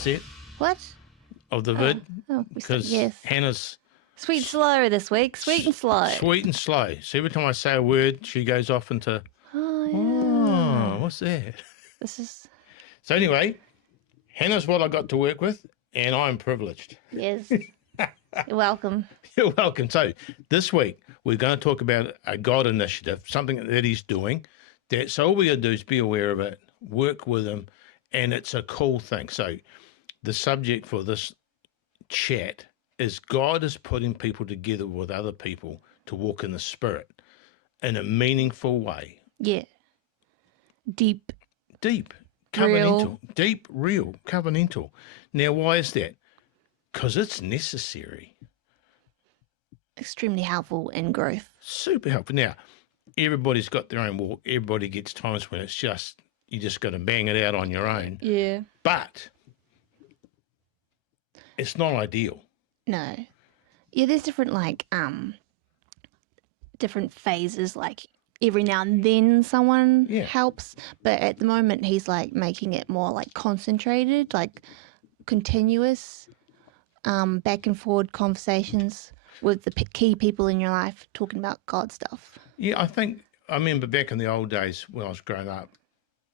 set What? of the vid? We said Because yes. Hannah's Sweet and slow this week. Sweet and slow. sweet and slow. So every time I say a word, she goes off into, Oh, yeah. oh, what's that? This is... So anyway, Hannah's what I got to work with, and I'm privileged. Yes. You're welcome. You're welcome. So this week, we're going to talk about a God initiative, something that he's doing. So all we got to do is be aware of it, work with him, and it's a cool thing. So the subject for this chat is God is putting people together with other people to walk in the Spirit in a meaningful way. Yeah. Deep. Covenantal. Real. Deep, real, covenantal. Now, why is that? Because it's necessary. Extremely helpful in growth. Super helpful. Now, everybody's got their own walk. Everybody gets times when it's just, you just got to bang it out on your own. Yeah. But it's not ideal. No. Yeah, there's different, different phases, like every now and then someone helps, but at the moment he's making it more concentrated, continuous, back and forward conversations with the key people in your life talking about God stuff. Yeah, I remember back in the old days when I was growing up,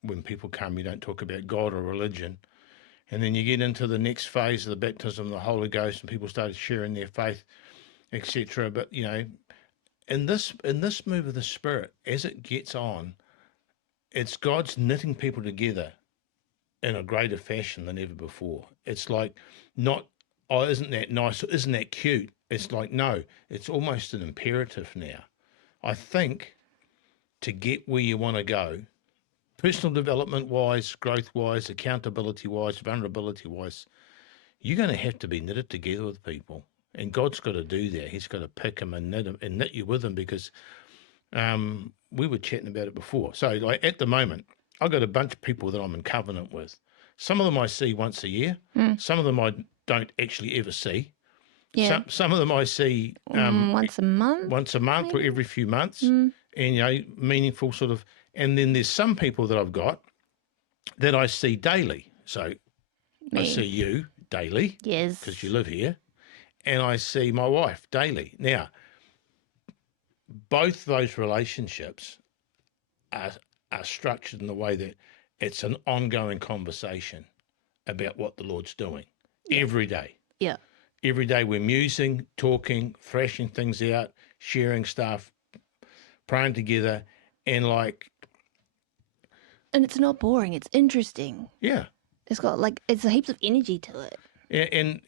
when people come, you don't talk about God or religion. And then you get into the next phase of the baptism of the Holy Ghost and people started sharing their faith, etc. But, in this move of the Spirit, as it gets on, it's God's knitting people together in a greater fashion than ever before. It's not, oh, isn't that nice? Isn't that cute? It's no, it's almost an imperative now. I think to get where you want to go, personal development-wise, growth-wise, accountability-wise, vulnerability-wise, you're going to have to be knitted together with people. And God's got to do that. He's got to pick them and knit you with them because we were chatting about it before. So at the moment, I've got a bunch of people that I'm in covenant with. Some of them I see once a year. Some of them I don't actually ever see. Yeah. Some of them I see once a month. Once a month or every few months. And, meaningful sort of. And then there's some people that I've got that I see daily. So I see you daily. Yes. Because you live here. And I see my wife daily. Now, both those relationships are structured in the way that it's an ongoing conversation about what the Lord's doing every day. Yeah. Every day we're musing, talking, thrashing things out, sharing stuff, praying together, and and it's not boring. It's interesting. Yeah. It's got it's a heaps of energy to it. And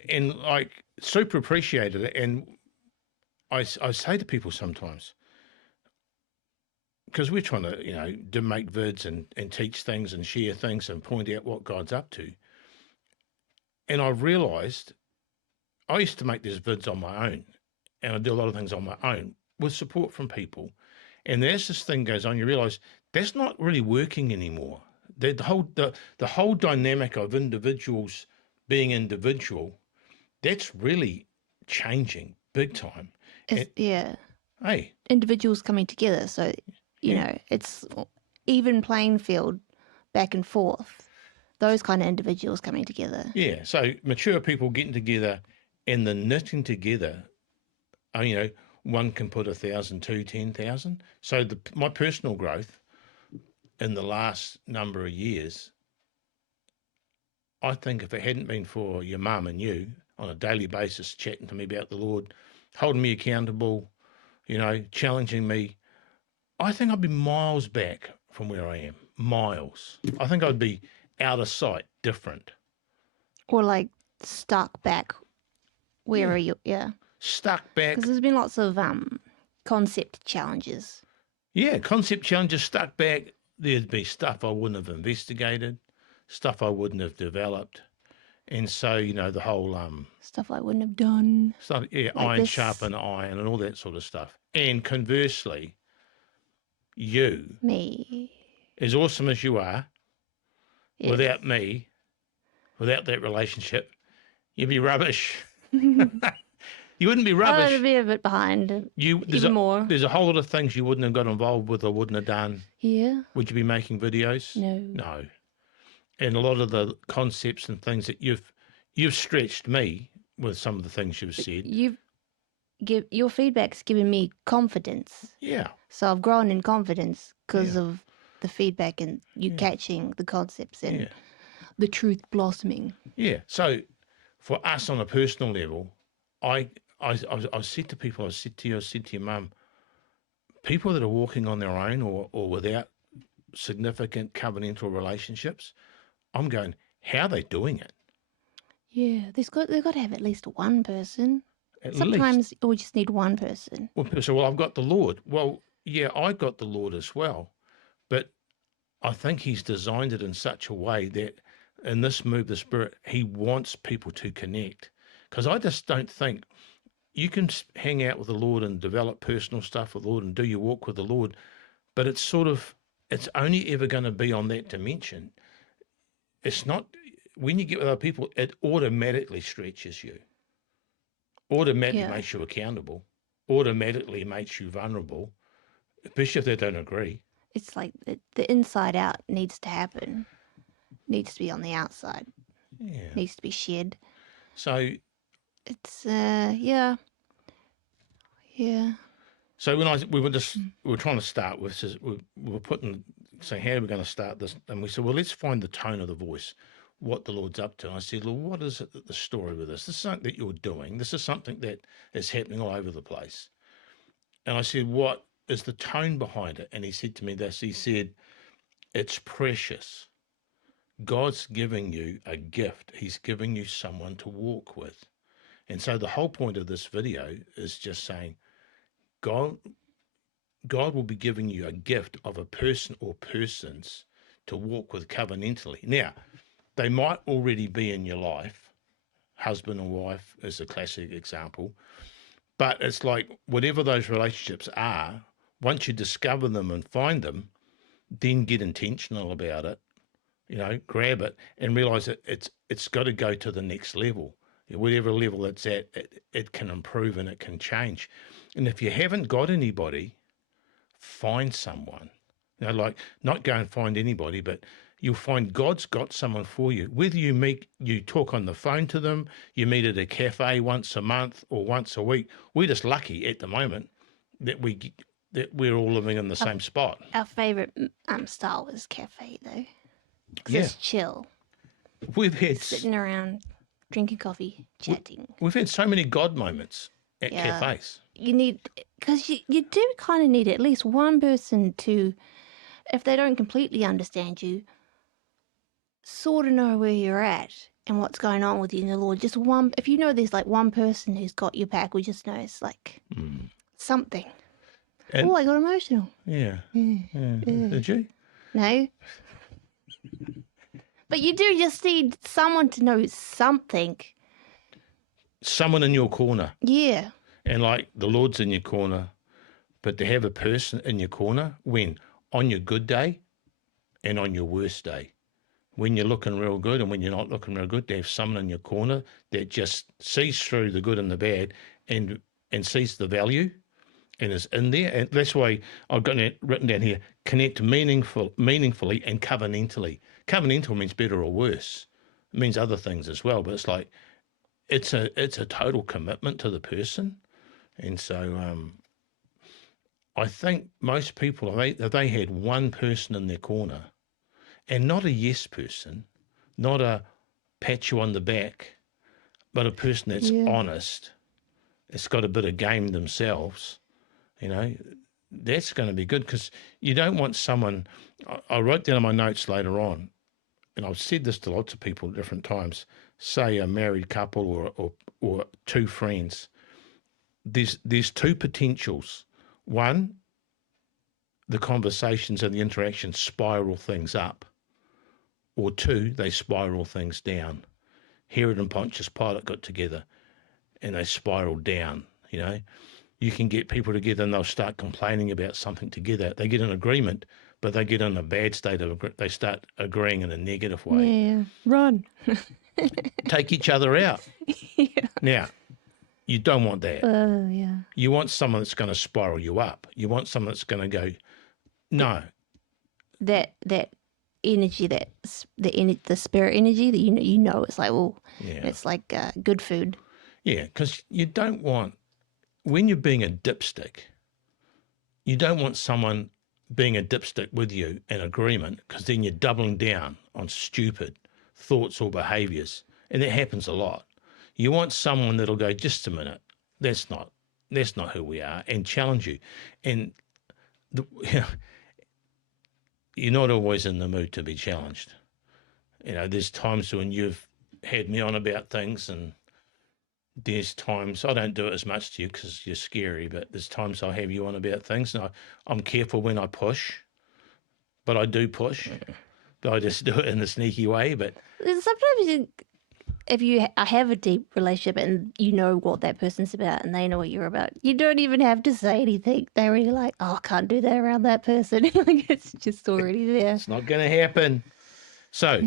super appreciated it. And I say to people sometimes, because we're trying to make vids and teach things and share things and point out what God's up to. And I've realised I used to make these vids on my own, and I do a lot of things on my own with support from people. And as this thing goes on, you realise that's not really working anymore. The whole dynamic of individuals being individual, that's really changing big time. Yeah. Hey. Individuals coming together. So, you know, it's even playing field back and forth. Those kind of individuals coming together. Yeah. So mature people getting together and the knitting together, one can put 1,000 to 10,000. So my personal growth in the last number of years, I think if it hadn't been for your mum and you on a daily basis chatting to me about the Lord, holding me accountable, challenging me, I think I'd be miles back from where I am. Miles. I think I'd be out of sight, different. Or stuck back. Where are you? Yeah. Stuck back. Because there's been lots of concept challenges. Yeah, concept challenges, stuck back. There'd be stuff I wouldn't have investigated, stuff I wouldn't have developed. And so, the whole... stuff I wouldn't have done. Stuff, yeah, iron sharpen iron and all that sort of stuff. And conversely, you... Me. As awesome as you are, yes. Without me, without that relationship, you'd be rubbish. You wouldn't be rubbish. I'd be a bit behind. Even more. There's a whole lot of things you wouldn't have got involved with or wouldn't have done. Yeah. Would you be making videos? No. No. and a lot of the concepts and things that you've stretched me with some of the things you've said. Your feedback's given me confidence. Yeah. So I've grown in confidence because of the feedback and you catching the concepts and the truth blossoming. Yeah. So for us on a personal level, I said to people, I said to your mum, people that are walking on their own or without significant covenantal relationships, I'm going, how are they doing it? Yeah, they've got to have at least one person. Sometimes we just need one person. Well, people say, well, I've got the Lord. Well, yeah, I got the Lord as well. But I think he's designed it in such a way that in this move of the Spirit, he wants people to connect. Because I just don't think you can hang out with the Lord and develop personal stuff with the Lord and do your walk with the Lord, but it's only ever going to be on that dimension. It's not, when you get with other people, it automatically stretches you, automatically makes you accountable, automatically makes you vulnerable, especially if they don't agree. It's like the inside out needs to happen, needs to be on the outside, needs to be shared. So it's yeah. So when we were trying to start with, we were saying, how are we going to start this? And we said, well, let's find the tone of the voice, what the Lord's up to. And I said, Lord, what is it, the story with this? This is something that you're doing. This is something that is happening all over the place. And I said, what is the tone behind it? And he said to me this, he said, it's precious. God's giving you a gift. He's giving you someone to walk with. And so the whole point of this video is just saying, God will be giving you a gift of a person or persons to walk with covenantally. Now, they might already be in your life. Husband and wife is a classic example. But it's like whatever those relationships are, once you discover them and find them, then get intentional about it, grab it and realize that it's got to go to the next level. Whatever level it's at, it can improve and it can change. And if you haven't got anybody, find someone. Like not go and find anybody, but you'll find God's got someone for you. Whether you talk on the phone to them, you meet at a cafe once a month or once a week. We're just lucky at the moment that we're all living in the same spot. Our favourite style is cafe though. It's chill. We've had sitting around, drinking coffee, chatting. We've had so many God moments at cafes. You need, because you do kind of need at least one person to, if they don't completely understand you, sort of know where you're at and what's going on with you in the Lord. Just one, if you know there's like one person who's got your back, we just know it's like something. Oh, I got emotional. Yeah. Did you? No. But you do just need someone to know something. Someone in your corner. Yeah. And like the Lord's in your corner, but to have a person in your corner when? On your good day and on your worst day. When you're looking real good and when you're not looking real good, to have someone in your corner that just sees through the good and the bad and sees the value and is in there. And that's why I've got it written down here, connect meaningfully and covenantally. Covenantal means better or worse. It means other things as well, but it's like it's a total commitment to the person. And so I think most people, if they had one person in their corner and not a yes person, not a pat you on the back, but a person that's honest, it's got a bit of game themselves, that's going to be good, because you don't want someone. I wrote down in my notes later on, and I've said this to lots of people at different times, say a married couple or two friends. There's two potentials. One, the conversations and the interactions spiral things up. Or two, they spiral things down. Herod and Pontius Pilate got together and they spiraled down, You can get people together and they'll start complaining about something together. They get an agreement, but they get in a bad state of agreement. They start agreeing in a negative way. Yeah, run. Take each other out. Yeah. Now, you don't want that. Yeah. You want someone that's going to spiral you up. You want someone that's going to go, no. That energy that's the spirit energy that you know it's like, well, it's like good food. Yeah, because you don't want, when you're being a dipstick, you don't want someone being a dipstick with you in agreement, because then you're doubling down on stupid thoughts or behaviours, and that happens a lot. You want someone that'll go, just a minute, that's not who we are, and challenge you. And you're not always in the mood to be challenged. There's times when you've had me on about things, and there's times I don't do it as much to you because you're scary, but there's times I have you on about things, and I'm careful when I push, but I do push. But I just do it in a sneaky way. But sometimes if you have a deep relationship and you know what that person's about and they know what you're about, you don't even have to say anything. They're really like, oh, I can't do that around that person. Like, it's just already there. It's not going to happen. So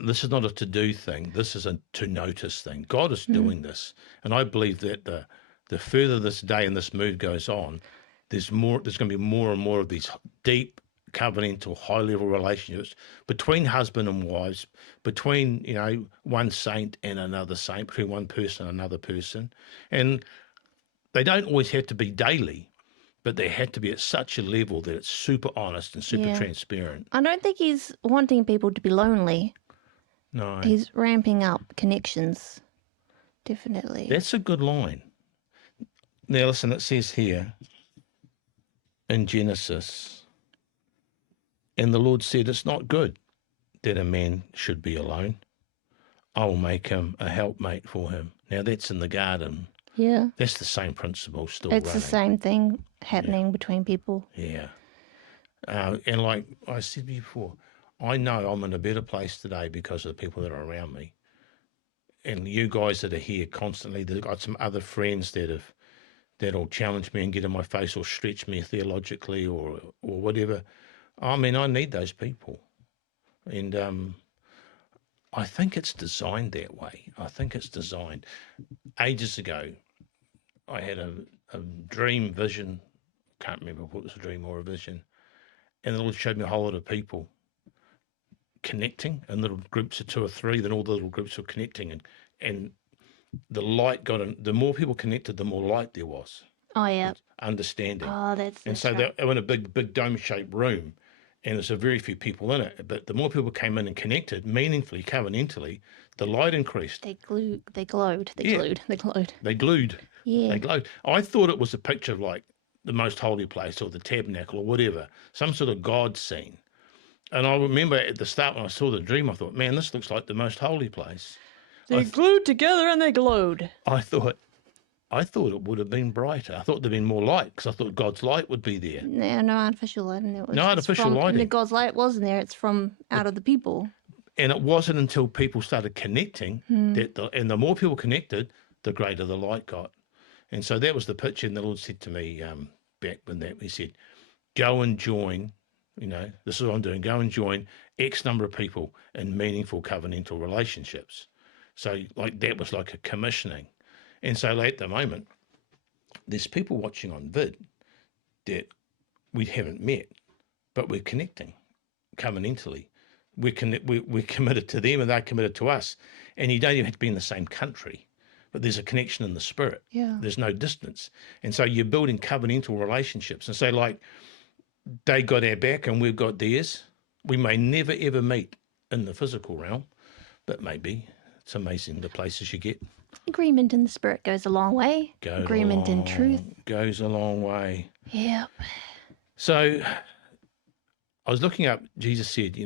this is not a to-do thing. This is a to-notice thing. God is doing this. And I believe that the further this day and this mood goes on, there's going to be more and more of these deep, covenantal, high-level relationships between husband and wives, between, one saint and another saint, between one person and another person. And they don't always have to be daily, but they have to be at such a level that it's super honest and super transparent. I don't think he's wanting people to be lonely. No. He's ramping up connections, definitely. That's a good line. Now, listen, it says here in Genesis, and the Lord said, it's not good that a man should be alone. I will make him a helpmate for him. Now, that's in the garden. Yeah. That's the same principle still It's running. the same thing happening between people. Yeah. And like I said before, I know I'm in a better place today because of the people that are around me. And you guys that are here constantly, they've got some other friends that'll challenge me and get in my face or stretch me theologically or whatever. I mean, I need those people. And I think it's designed that way. I think it's designed. Ages ago, I had a dream vision. Can't remember if it was a dream or a vision. And the Lord showed me a whole lot of people connecting in little groups of 2 or 3, then all the little groups were connecting, and the light got in. The more people connected, the more light there was. Oh, yeah. Understanding. Oh, that's and so right. they were in a big dome-shaped room, and there's a very few people in it. But the more people came in and connected meaningfully, covenantally, the light increased. They glowed. They glowed. Yeah. They glowed. They glued. Yeah. They glowed. I thought it was a picture of like the most holy place or the tabernacle or whatever, some sort of God scene. And I remember at the start when I saw the dream, I thought, man, this looks like the most holy place. They glued together and they glowed. I thought it would have been brighter. I thought there'd been more light because I thought God's light would be there. No artificial lighting. No artificial lighting. The God's light wasn't there. It's from out of the people. And it wasn't until people started connecting and the more people connected, the greater the light got. And so that was the picture. And the Lord said to me back when he said, go and join. This is what I'm doing. Go and join X number of people in meaningful covenantal relationships. So like that was like a commissioning. And so at the moment, there's people watching on vid that we haven't met, but we're connecting covenantally. We're committed to them and they're committed to us. And you don't even have to be in the same country, but there's a connection in the spirit. Yeah. There's no distance. And so you're building covenantal relationships. And so like, they got our back and we've got theirs. We may never, ever meet in the physical realm, but maybe. It's amazing the places you get. Agreement in the spirit goes a long way. Agreement in truth goes a long way. Yep. So I was looking up, Jesus said,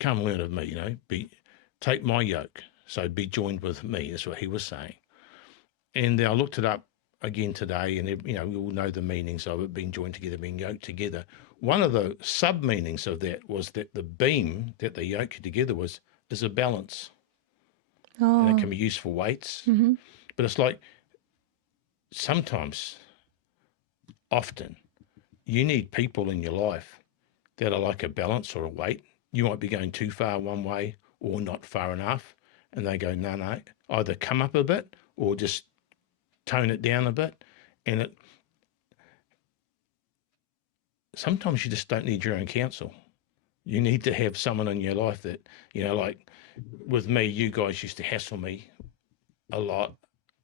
come learn of me, take my yoke. So be joined with me. That's what he was saying. And I looked it up again today, and we all know the meanings of it, being joined together, being yoked together. One of the sub-meanings of that was that the beam that they yoke together is a balance. Oh. And it can be used for weights. Mm-hmm. But it's like sometimes, often, you need people in your life that are like a balance or a weight. You might be going too far one way or not far enough. And they go, no, either come up a bit or just tone it down a bit. And sometimes you just don't need your own counsel. You need to have someone in your life that, like with me, you guys used to hassle me a lot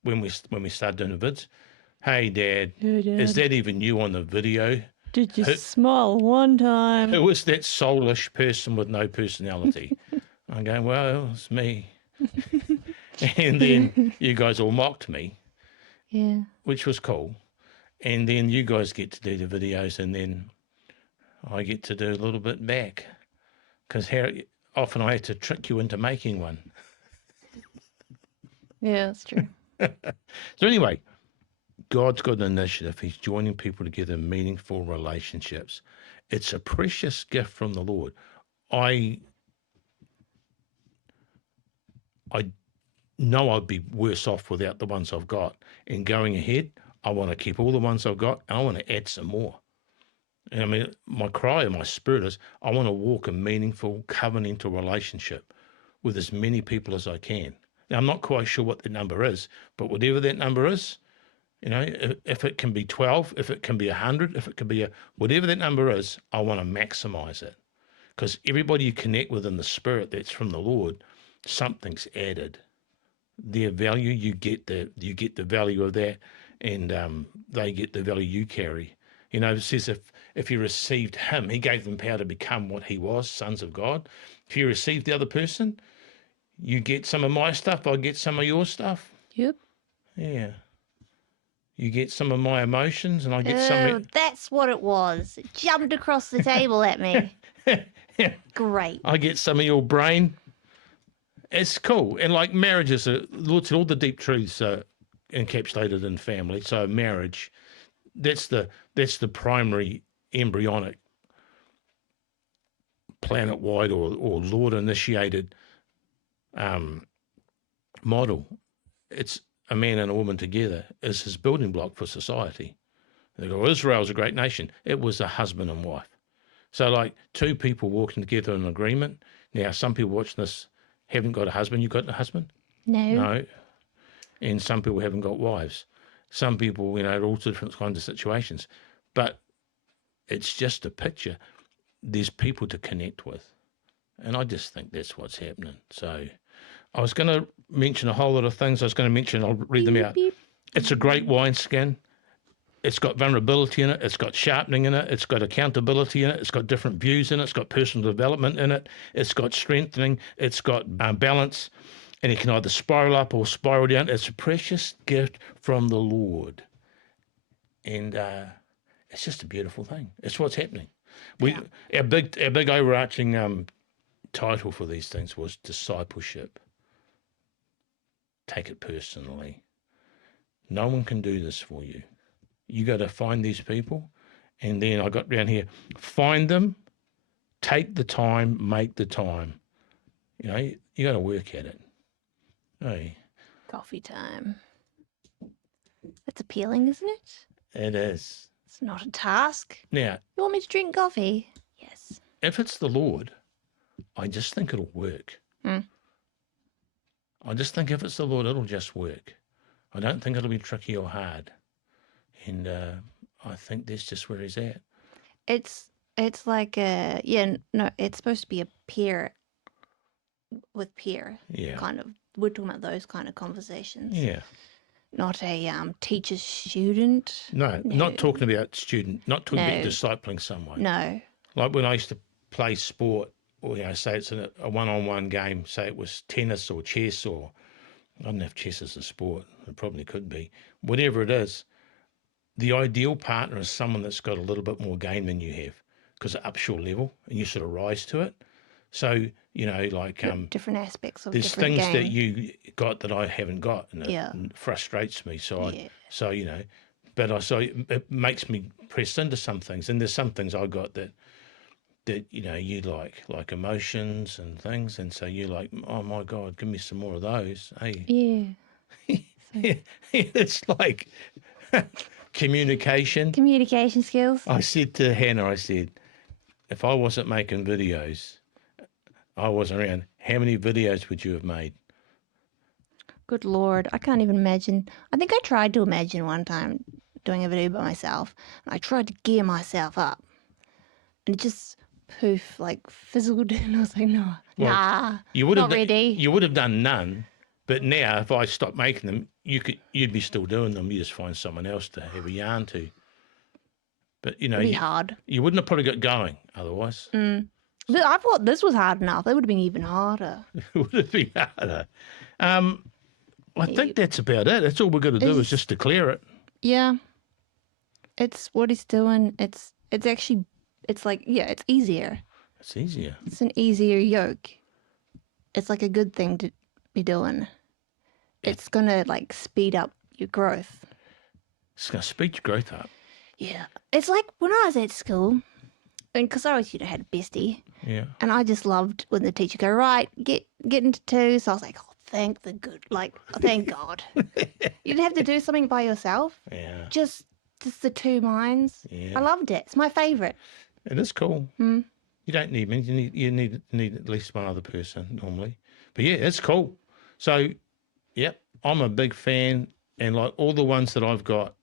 when we started doing the vids. Hey, Dad, is that even you on the video? Did you smile one time? Who is that soulish person with no personality? I'm going, well, it's me. And then you guys all mocked me. Yeah. Which was cool. And then you guys get to do the videos, and then I get to do a little bit back. Because often I had to trick you into making one. Yeah, that's true. So anyway, God's got an initiative. He's joining people together in meaningful relationships. It's a precious gift from the Lord. I know I'd be worse off without the ones I've got. And going ahead, I want to keep all the ones I've got, and I want to add some more. And I mean, my cry in my spirit is I want to walk a meaningful, covenantal relationship with as many people as I can. Now, I'm not quite sure what the number is, but whatever that number is, if it can be 12, if it can be 100, if it can be whatever that number is, I want to maximize it. Because everybody you connect with in the spirit that's from the Lord, something's added. Their value, you get the value of that, and they get the value you carry. It says if you received him, he gave them power to become what he was, sons of God. If you receive the other person, you get some of my stuff, I get some of your stuff. Yep. Yeah. You get some of my emotions, and I get some of... That's what it was. It jumped across the table at me. Great. I get some of your brain. It's cool. And like marriages, all the deep truths are encapsulated in family. So marriage, that's the primary embryonic planet-wide or Lord-initiated model. It's a man and a woman together is his building block for society. They go, Israel's a great nation. It was a husband and wife. So like two people walking together in agreement. Now, some people watching this haven't got a husband. You got a husband? No. And some people haven't got wives. Some people, all different kinds of situations. But it's just a picture. There's people to connect with. And I just think that's what's happening. So I was going to mention a whole lot of things. I'll read them out. It's a great wineskin. It's got vulnerability in it. It's got sharpening in it. It's got accountability in it. It's got different views in it. It's got personal development in it. It's got strengthening. It's got balance. And it can either spiral up or spiral down. It's a precious gift from the Lord. And it's just a beautiful thing. It's what's happening. Our big overarching title for these things was discipleship. Take it personally. No one can do this for you. You got to find these people. And then I got down here, find them, take the time, make the time. You got to work at it. Hey. Coffee time. That's appealing, isn't it? It is. It's not a task. Now, you want me to drink coffee? Yes. If it's the Lord, I just think it'll work. I just think if it's the Lord, it'll just work. I don't think it'll be tricky or hard. And I think that's just where he's at. It's like it's supposed to be a peer with peer. Yeah. Kind of. We're talking about those kind of conversations. Yeah. Not a teacher student. No, not talking about student. Not talking about discipling someone. No. Like when I used to play sport, or say it's a one-on-one game. Say it was tennis or chess, or I don't know if chess is a sport. It probably could be. Whatever it is. The ideal partner is someone that's got a little bit more game than you have, because it ups your level and you sort of rise to it. So, different aspects of there's different things game. that you got that I haven't got, and it frustrates me. So it makes me press into some things, and there's some things I got that you like emotions and things, and so you're like, oh my God, give me some more of those. Hey. Yeah. It's like communication skills. I said to Hannah, if I wasn't making videos, I wasn't around, how many videos would you have made? Good Lord, I can't even imagine. I think I tried to imagine one time doing a video by myself, and I tried to gear myself up. and it just poof, like fizzled. And I was like, no, Well, nah, you would not have ready. you would have done none, but now if I stopped making them, you'd be still doing them. You just find someone else to have a yarn to. But It'd be hard. You wouldn't have probably got going otherwise. But I thought this was hard enough. It would have been even harder. It would have been harder. I think that's about it. That's all we've got to do is just declare it. Yeah. It's what he's doing. It's actually, it's like, yeah, it's easier. It's easier. It's an easier yoke. It's like a good thing to be doing. It's going to like speed up your growth. It's going to speed your growth up. Yeah. It's like when I was at school, and because I always, had a bestie. Yeah. And I just loved when the teacher go, right, get into two. So I was like, oh, thank God. You didn't have to do something by yourself. Yeah. Just the two minds. Yeah. I loved it. It's my favourite. It is cool. You don't need many. You need at least one other person normally. But yeah, it's cool. So, yep, I'm a big fan, and like all the ones that I've got,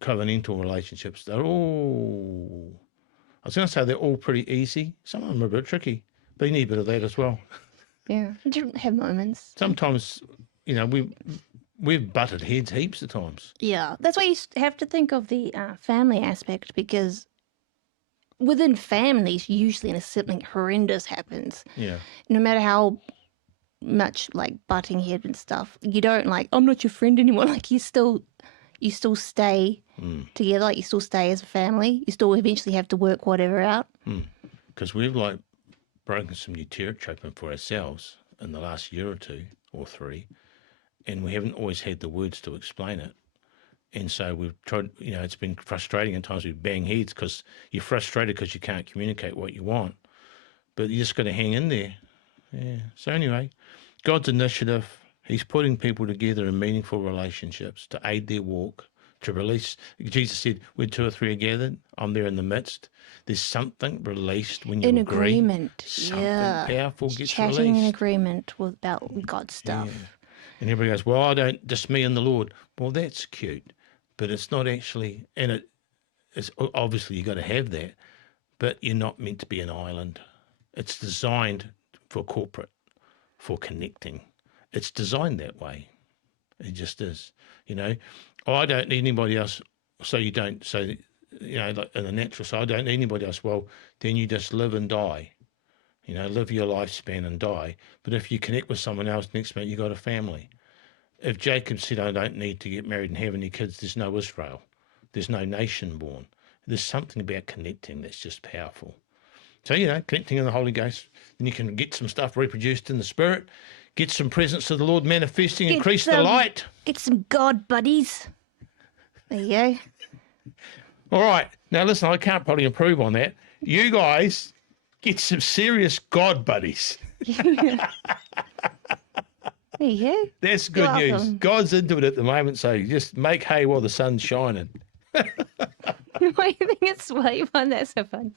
covenantal relationships, they're all, I was going to say they're all pretty easy. Some of them are a bit tricky, but you need a bit of that as well. Yeah, you have moments. Sometimes, we've butted heads heaps of times. Yeah, that's why you have to think of the family aspect, because within families, usually something horrendous happens. Yeah. No matter how much like butting head and stuff, you don't like, I'm not your friend anymore. Like you still stay together. Like you still stay as a family. You still eventually have to work whatever out. Because we've like broken some new territory open for ourselves in the last year or two or three, and we haven't always had the words to explain it. And so we've tried, it's been frustrating at times. We bang heads because you're frustrated because you can't communicate what you want, but you just got to hang in there. Yeah. So anyway, God's initiative, he's putting people together in meaningful relationships to aid their walk, to release. Jesus said, where two or three are gathered, I'm there in the midst. There's something released when you in agree. Agreement. Something Yeah. powerful gets Chatting released. in agreement about God's stuff. Yeah. And everybody goes, well, I don't, just me and the Lord. Well, that's cute, but it's not actually, and it's obviously you got to have that, but you're not meant to be an island. It's designed for corporate, for connecting. It's designed that way. It just is. I don't need anybody else. So you don't. So like in the natural side, I don't need anybody else. Well, then you just live and die. Live your lifespan and die. But if you connect with someone else, next minute you got a family. If Jacob said, I don't need to get married and have any kids, there's no Israel. There's no nation born. There's something about connecting that's just powerful. So, connecting in the Holy Ghost, then you can get some stuff reproduced in the Spirit, get some presence of the Lord manifesting, increase the light. Get some God buddies. There you go. All right. Now, listen, I can't probably improve on that. You guys get some serious God buddies. There you go. That's good news. God's into it at the moment, so just make hay while the sun's shining. Why do you think it's why you find that so funny?